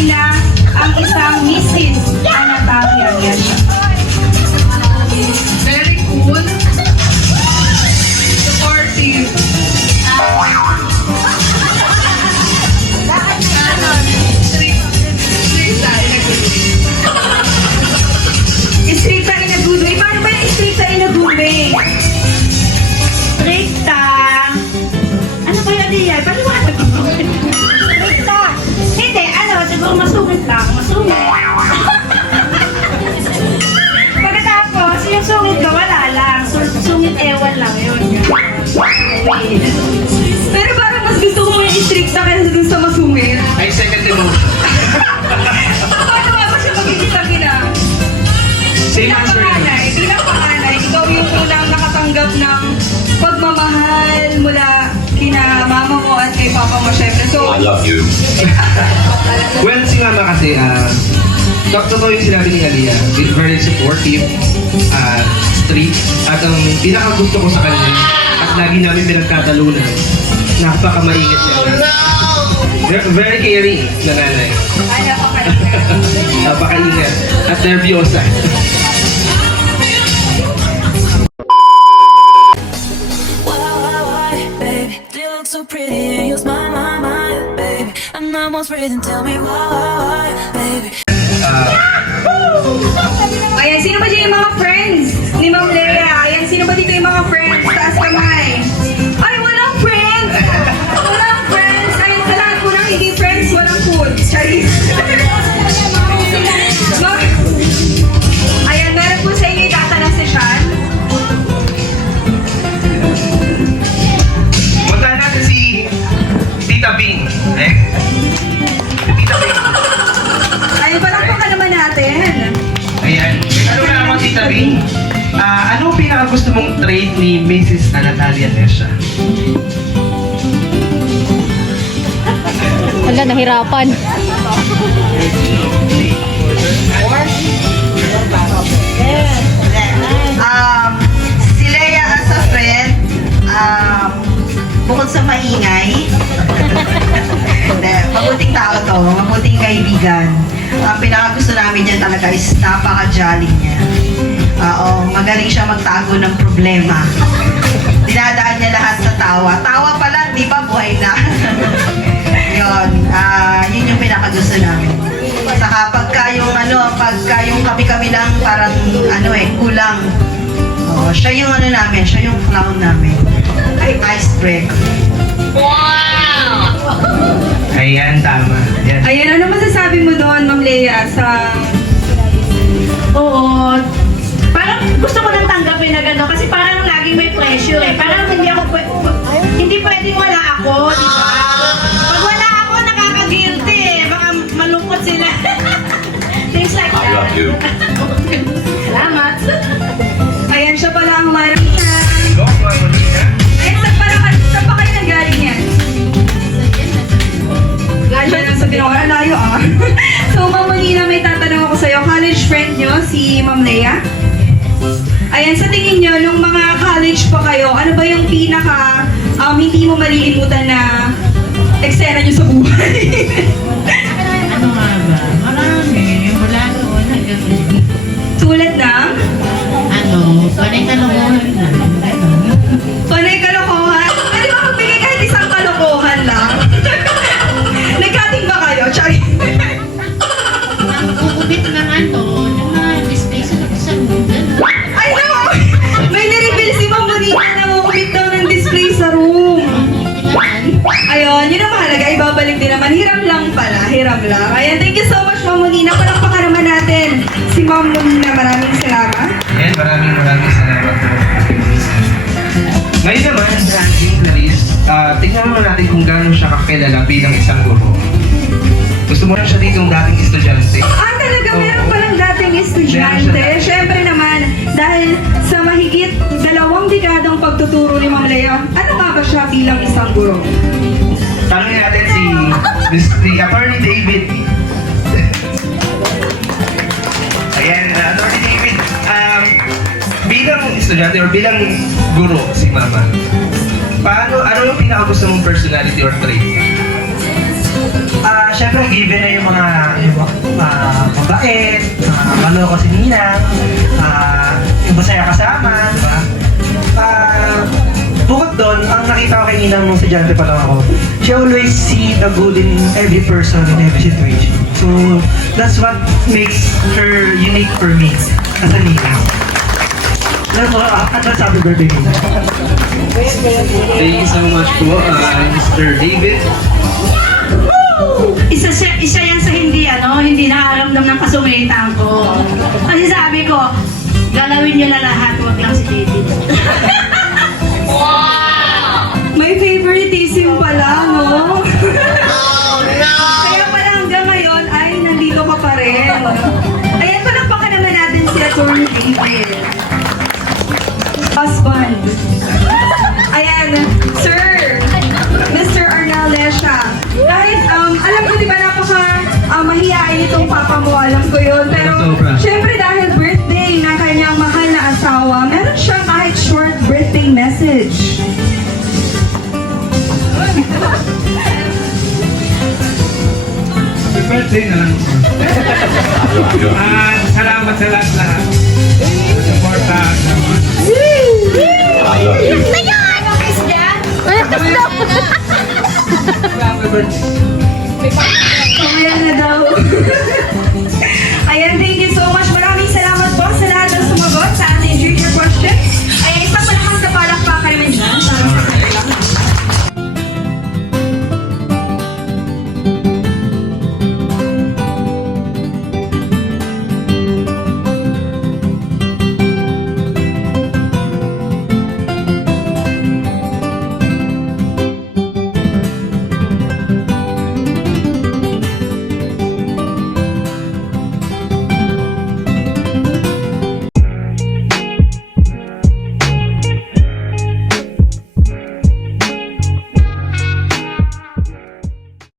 ina ang isang Mrs. Anatalia. Yan siya. Very cool. Supportive. Stricta in a good way. Paano ba yung stricta in a good way? Stricta. Ano ba yun, Adia? Paliwanag ko. Stricta. Hindi, siguro masungit lang. Masungit. Pagkatapos, yung sungit ka, wala lang. Sungit ewan lang yun. Pero parang mas gusto ko yung stricta kaysa dun sa masungit. I second the motion. Paano nga ba siya magigitang ina? Same answer yun. Bilang panganay, ikaw yung unang nakatanggap ng pagmamahal mula kina mama mo at kay papa mo, syempre. So, I love you. Well, si mama kasi, totoo yung sinabi ni Aliyah. Very supportive, strict, at ang pinakagusto ko sa kanya, at lagi namin pinagtatalunan, napakamaingat niya. Very caring na nanay. ano pa kayo? Napakaingat at nervyosa. Why, baby? Do you look so pretty and you smile, baby? I'm almost breathing. Tell me why, baby? Ayan, sino ba dito yung mga friends ni Ma'am Lea? Ayan, sino ba dito yung mga friends? Taas kamay. Ay, walang friends! Walang friends! Ayan, sa lahat po ng hindi friends, walang food. Charis. Ayan, meron po sa inyo itatanong si Sean. Puntahan natin si Tita Bing. Si Tita Bing. Ayun, palakpan ka naman natin. Ayan. Ano na ako, Tita Bing? Ano ang pinakagusto mong trait ni Mrs. Anatalia Nesha? Wala, nahirapan. Si Lea as a friend, bukod sa maingay, mabuting tao to, mabuting kaibigan. Ang pinakagusto namin dyan talaga is napaka-jolly niya. Magaling siya magtago ng problema. Dinadaan niya lahat sa tawa. Tawa pa lang, di ba? Buhay na. Yun yung pinakagusto namin. Saka pagka yung kami-kami lang parang kulang. Siya yung namin, siya yung clown namin. Icebreaker. Ayan, tama. Ayan. Ayan, ano masasabi mo doon, Ma'am Lea, sa... Oo. Parang gusto ko nang tanggapin na gano'n kasi parang laging may pressure eh. Parang hindi pwedeng wala ako, di ba? Pag wala ako, nakaka-guilty eh. Baka malungkot sila. Things like I love that. you. Salamat. Ayan, siya pala ang marang... Go, Molina. Ayan, saan pa kayo nanggaling yan? Galing lang sa Binoa. Layo So, Ma'am Molina, may tatanong ako sa'yo. College friend nyo, si Ma'am Lea? Ayan, sa tingin nyo, nung mga college pa kayo, ano ba yung pinaka hindi mo malilimutan na eksena nyo sa buhay? Ano nga ba? Marami. Wala noon hanggang Tulad ng? panay kalokohan na. Panay kalokohan? Pwede ba magbigay kahit isang kalokohan lang? Nagkating ba kayo? Chari. Kukubit ng yung mga display sa mundo. I know! May nireveal si Ma'am Molina na mukubit daw ng display sa room. Ayun, yun ang mahalaga. Ibabalik din naman. Hiram lang pala. Hiram lang. Ayan, thank you so much, Ma'am Molina. Palakpakan naman natin si Ma'am Molina. Maraming salamat. Ayan, maraming salamat po. Ngayon naman, Ranking Clarice, tingnan naman natin kung gaano siya kakilala bilang isang guro. Gusto mo lang siya dito yung dating estudyante? Talaga meron palang dating estudyante. Siyempre naman, dahil sa mahigit 2 dekadang pagtuturo ni Ma'am Lea, ano nga ba siya bilang isang guro? Tanungin natin si Attorney David. Ayan, Attorney David, bilang estudyante or bilang guro si Mama, ano yung pinakagusto mong personality or trait? Siyempre, given na yung mga mabait, maloko si Ninang, yung masaya kasama, di ba? Bukod doon, ang nakita ko kay Ninang nung estudyante pa lang ako, she always see the good in every person, in every situation. So, that's what makes her unique for me as a Ninang. Advance happy birthday, Ninang. Thank you so much po, Mr. David. Isa yan sa hindi nakaramdam ng kasungitan ko. Kasi sabi ko, galawin niyo na lahat, wag lang si David. May favoritism pala, no? Kaya pala hanggang ngayon ay nandito ka pa rin. Ayan, palakpakan naman natin si Atty. David. Husband. Ayan, sir. Mr. Arnel Lesha. Guys, alam ko, di ba, mahihain itong papa mo, alam ko yun. Pero, Sobra. syempre dahil birthday na kanyang mahal na asawa, meron siyang kahit short birthday message. Happy birthday na lang. Salamat sa lahat. Suporta naman. Happy birthday. So, ayan na daw